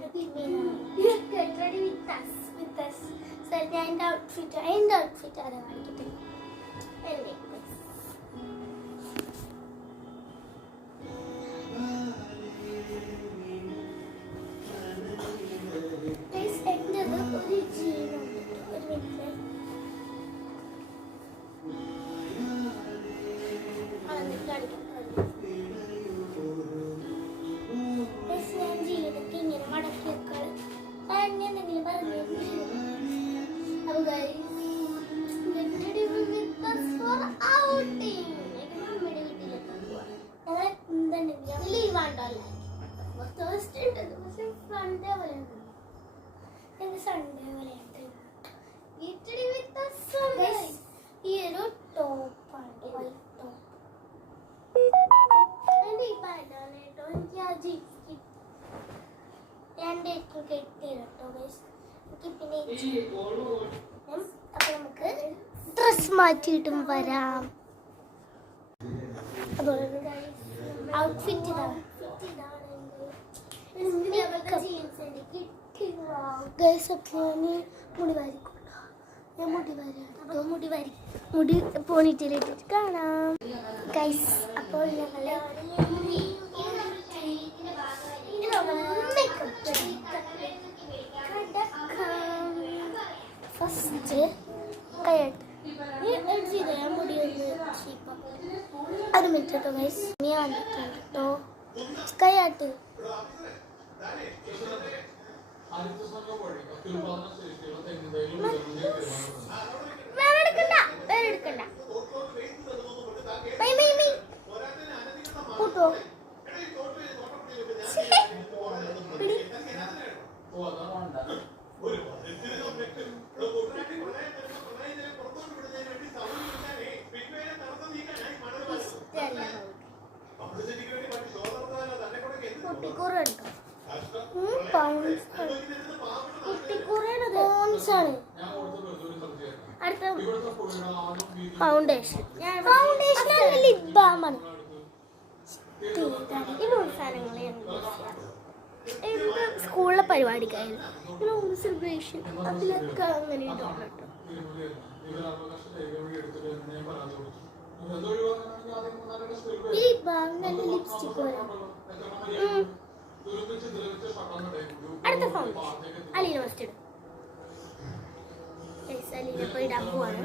Get ready with us. So എൻ്റെ outfit അതാ കാണിക്കട്ടെ. Anyway, എൻ്റെത് ഒരു ജീനുണ്ട്. ഒരു മിനിറ്റ് കാണിക്കാം. ഞാൻ ജീനൊക്കെ ഇങ്ങനെ മടക്കി വെക്കാറ്. ഞാൻ എന്തെങ്കിലും പറഞ്ഞു അപ്പൊ നമ്മുടെ വീട്ടിലൊക്കെ പോവാ. ഞങ്ങൾ എന്തുണ്ടെങ്കിലും ലീവാണ്ടോ ഫസ്റ്റ് ഉണ്ട്. പക്ഷെ സൺഡേ പോലെ ഉണ്ട്. സൺഡേ പോലെ ഉണ്ട്. ഈ ഒരു ടോപ്പാണ്, വൈറ്റ് ടോപ്പ്. എൻ്റെ ഈ പാൻറ്റാണ് കേട്ടോ. എനിക്ക് ആ ജീൻസ് രണ്ടേക്കും കെട്ടിയിട്ടോ ഗൈസ്. എനിക്ക് പിന്നെ അപ്പൊ നമുക്ക് ഡ്രസ് മാറ്റിയിട്ടും വരാം. അതുപോലെ ഔട്ട്ഫിറ്റ് ഇതാണ്. മുടി പോണിറ്റേലിട്ടിട്ട് കാണാം ഗൈസ്. അപ്പോൾ ഞങ്ങള് ഫസ്റ്റ് കൈയാട്ട് മുടി ഒന്ന് അത് മിനിറ്റ് കേട്ടോ ഗൈസ്. ഇനി വന്നിട്ടുണ്ട് കേട്ടോ കൈയാട്ട്. വേറെ എടുക്കണ്ട കൂട്ടോ. Foundation lip ബാമാണ്. സ്കൂളിലെ പരിപാടിക്കായാലും സെലിബ്രേഷൻ അതിലൊക്കെ അങ്ങനെ ഇടണം കേട്ടോ. ലിപ്സ്റ്റിക് വരാം. അടുത്ത ഫൗണ്ടേഷൻ അലീന മസ്റ്റേഡ്. അലീന പോയി ഇടാൻ പോവാണ്.